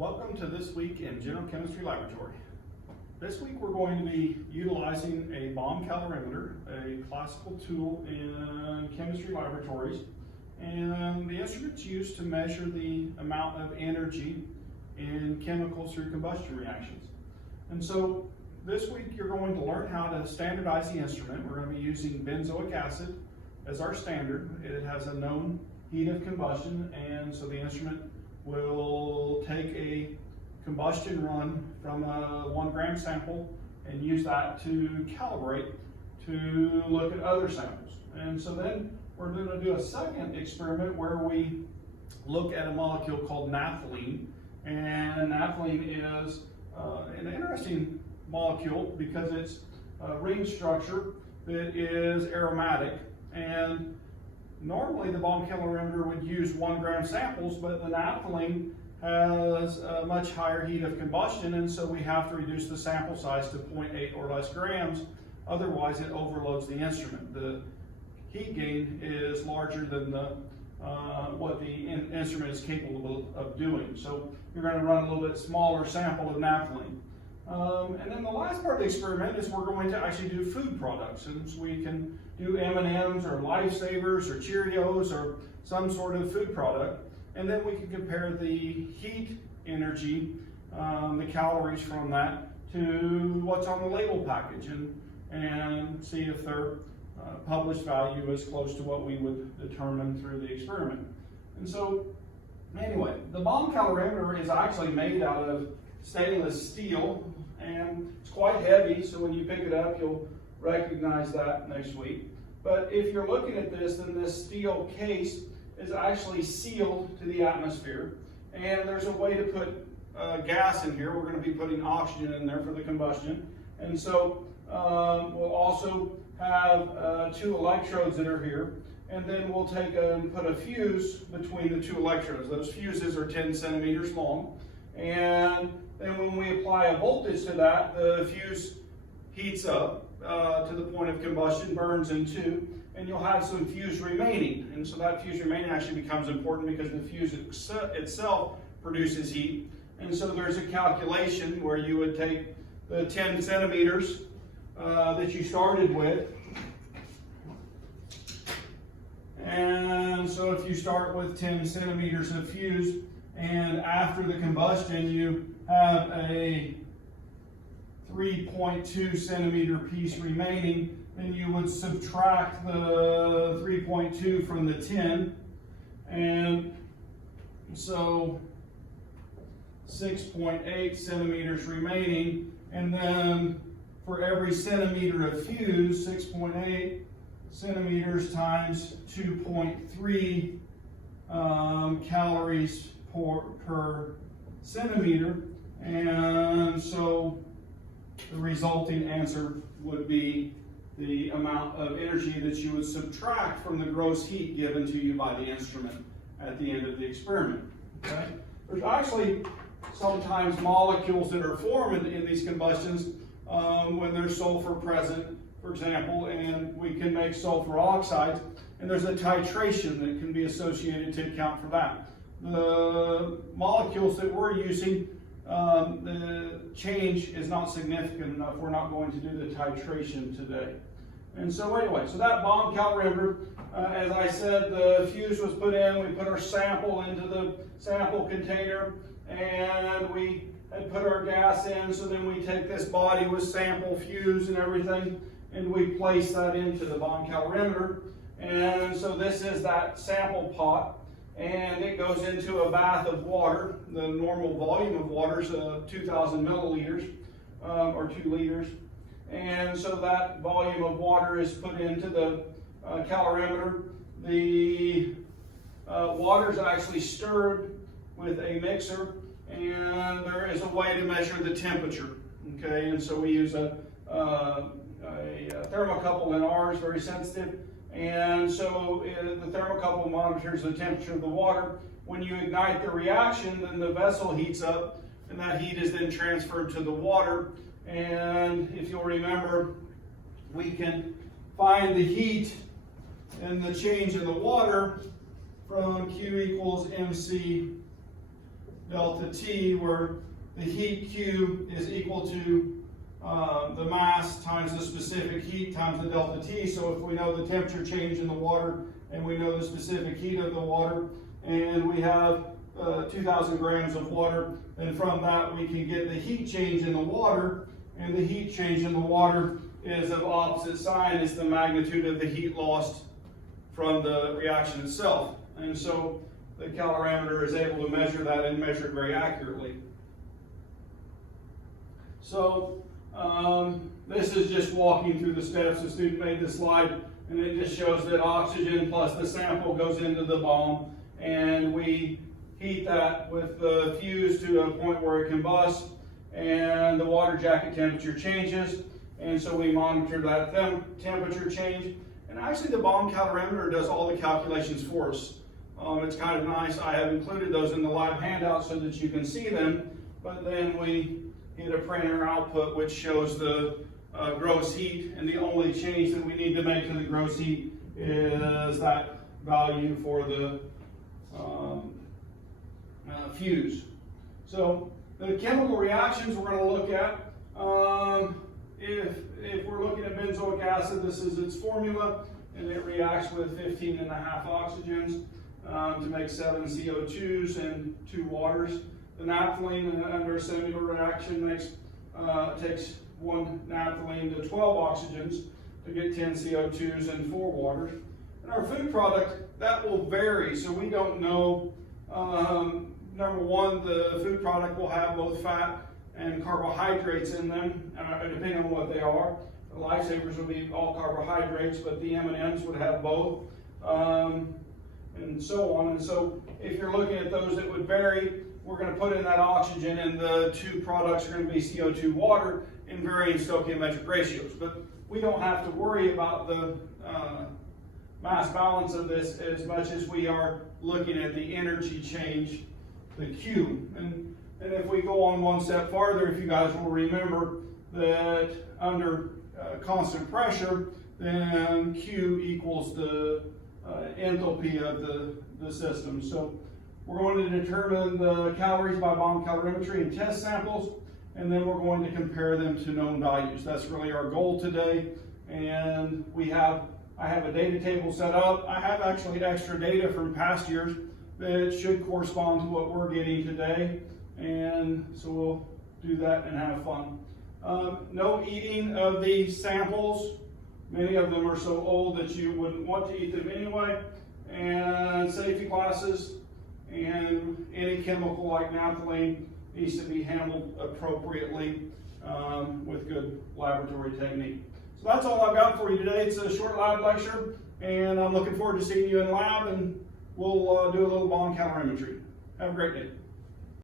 Welcome to This Week in General Chemistry Laboratory. This week we're going to be utilizing a bomb calorimeter, a classical tool in chemistry laboratories, and the instrument's used to measure the amount of energy in chemicals through combustion reactions. And so this week you're going to learn how to standardize the instrument. We're going to be using benzoic acid as our standard. It has a known heat of combustion, and so the instrument will take a combustion run from a 1 gram sample and use that to calibrate to look at other samples. And so then we're going to do a second experiment where we look at a molecule called naphthalene. And naphthalene is an interesting molecule because it's a ring structure that is aromatic, and normally the bomb calorimeter would use 1 gram samples, but the naphthalene has a much higher heat of combustion, and so we have to reduce the sample size to 0.8 or less grams, otherwise it overloads the instrument. The heat gain is larger than what the instrument is capable of doing. So you're going to run a little bit smaller sample of naphthalene. And then the last part of the experiment is we're going to actually do food products. And so we can do M&Ms or Lifesavers or Cheerios or some sort of food product. And then we can compare the heat energy, the calories from that, to what's on the label package and see if their published value is close to what we would determine through the experiment. And so anyway, the bomb calorimeter is actually made out of stainless steel, and it's quite heavy, so when you pick it up you'll recognize that next week. But if you're looking at this, then this steel case is actually sealed to the atmosphere, and there's a way to put gas in here. We're going to be putting oxygen in there for the combustion, and so we'll also have 2 electrodes that are here, and then we'll take and put a fuse between the 2 electrodes. Those fuses are 10 centimeters long, and then when we apply a voltage to that, the fuse heats up to the point of combustion, burns in 2, and you'll have some fuse remaining. And so that fuse remaining actually becomes important because the fuse itself produces heat. And so there's a calculation where you would take the 10 centimeters that you started with. And so if you start with 10 centimeters of fuse, and after the combustion you have a 3.2 centimeter piece remaining, then you would subtract the 3.2 from the 10, and so 6.8 centimeters remaining, and then for every centimeter of fuse, 6.8 centimeters times 2.3 calories per centimeter, and so the resulting answer would be the amount of energy that you would subtract from the gross heat given to you by the instrument at the end of the experiment. Okay? There's actually sometimes molecules that are formed in these combustions when there's sulfur present, for example, and we can make sulfur oxides, and there's a titration that can be associated to account for that. The molecules that we're using, the change is not significant enough. We're not going to do the titration today. And so anyway, so that bomb calorimeter, as I said, the fuse was put in, we put our sample into the sample container, and we had put our gas in, so then we take this body with sample, fuse, and everything, and we place that into the bomb calorimeter. And so this is that sample pot, and it goes into a bath of water. The normal volume of water is 2,000 milliliters, or 2 liters. And so that volume of water is put into the calorimeter. The water is actually stirred with a mixer, and there is a way to measure the temperature. Okay, and so we use a thermocouple in ours, very sensitive. And so the thermocouple monitors the temperature of the water. When you ignite the reaction, then the vessel heats up, and that heat is then transferred to the water. And if you'll remember, we can find the heat and the change in the water from Q equals MC delta T, where the heat Q is equal to the mass times the specific heat times the delta T. So if we know the temperature change in the water and we know the specific heat of the water, and we have 2,000 grams of water, then from that we can get the heat change in the water, and the heat change in the water is of opposite sign. It's the magnitude of the heat lost from the reaction itself. And so the calorimeter is able to measure that and measure it very accurately. So this is just walking through the steps. The student made this slide, and it just shows that oxygen plus the sample goes into the bomb, and we heat that with the fuse to a point where it combusts, and the water jacket temperature changes, and so we monitor that temperature change. And actually the bomb calorimeter does all the calculations for us. It's kind of nice. I have included those in the live handout so that you can see them, but then we get a printer output which shows the gross heat, and the only change that we need to make to the gross heat is that value for the fuse. So the chemical reactions we're going to look at, if we're looking at benzoic acid, this is its formula, and it reacts with 15.5 oxygens to make 7 CO2s and 2 waters. The naphthalene under a similar reaction takes 1 naphthalene to 12 oxygens to get 10 CO2s and 4 waters. And our food product, that will vary, so we don't know. Number one, the food product will have both fat and carbohydrates in them, depending on what they are. The Lifesavers would be all carbohydrates, but the M&Ms would have both, and so on. And so if you're looking at those that would vary, we're going to put in that oxygen, and the 2 products are going to be CO2 water in varying stoichiometric ratios. But we don't have to worry about the mass balance of this as much as we are looking at the energy change, the Q. And if we go on one step farther, if you guys will remember that under constant pressure, then Q equals the enthalpy of the system. So we're going to determine the calories by bomb calorimetry and test samples, and then we're going to compare them to known values. That's really our goal today. And I have a data table set up. I have actually extra data from past years that should correspond to what we're getting today. And so we'll do that and have fun. No eating of these samples. Many of them are so old that you wouldn't want to eat them anyway. And safety classes, and any chemical like naphthalene needs to be handled appropriately with good laboratory technique. So that's all I've got for you today. It's a short lab lecture, and I'm looking forward to seeing you in lab, and we'll do a little bomb calorimetry. Have a great day.